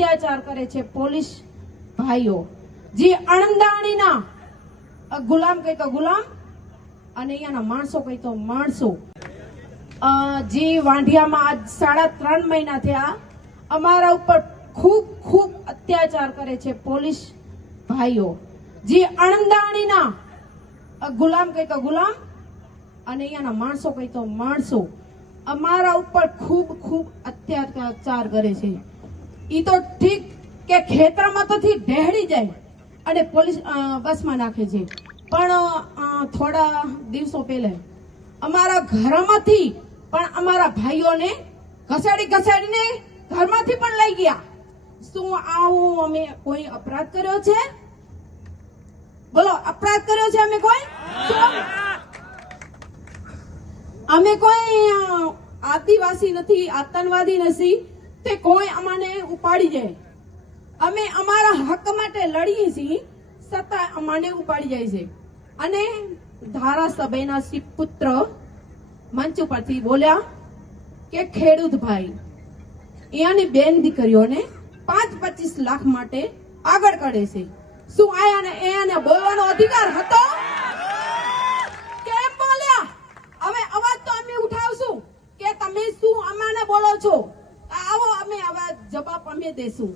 અત્યાચાર કરે છે પોલીસ ભાઈઓ. જે અણંદાણીના ગુલામ તો ગુલામ, અને અહીંયાના માણસો કહી માણસો. જે વાંઢિયામાં આજ સાડા ત્રણ મહિના થયા, અમારા ઉપર ખૂબ ખૂબ અત્યાચાર કરે છે પોલીસ ભાઈઓ. જે અણંદાણીના ગુલામ તો ગુલામ, અને અહીંયાના માણસો કઈ તો માણસો. અમારા ઉપર ખૂબ ખૂબ અત્યાચાર કરે છે. ઈ તો ઠીક કે ખેતરમાં તો થી ડહેડી જાય અને પોલીસ બસમાં નાખે છે. પણ થોડા દિવસો પહેલા અમારા ઘરમાંથી પણ અમારા ભાઈઓને ઘસાડી ઘસાડીને ઘરમાંથી પણ લઈ ગયા. શું આવું અમે કોઈ અપરાધ કર્યો છે? બોલો, અપરાધ કર્યો છે અમે કોઈ? અમે કોઈ આદિવાસી નથી, આતંકવાદી નથી. તે કોઈ અમાને ઉપાડી જાય. અમે અમારા હક માટે લડીએ છીએ છતાં અમાને ઉપાડી જાય છે. અને ધારાસભ્યના પુત્ર મંચ ઉપરથી બોલ્યા કે ખેડૂત ભાઈ, અહીંયાની બેન દીકરીઓને પાંચ પચીસ લાખ માટે આગળ કરે છે. શું આયાને એને બોલવાનો અધિકાર હતો? કેમ બોલ્યા? હવે અવાજ તો અમે ઉઠાવશું કે તમે શું અમાને બોલો છો? આવો અમે આવા જવાબ અમે દેશું.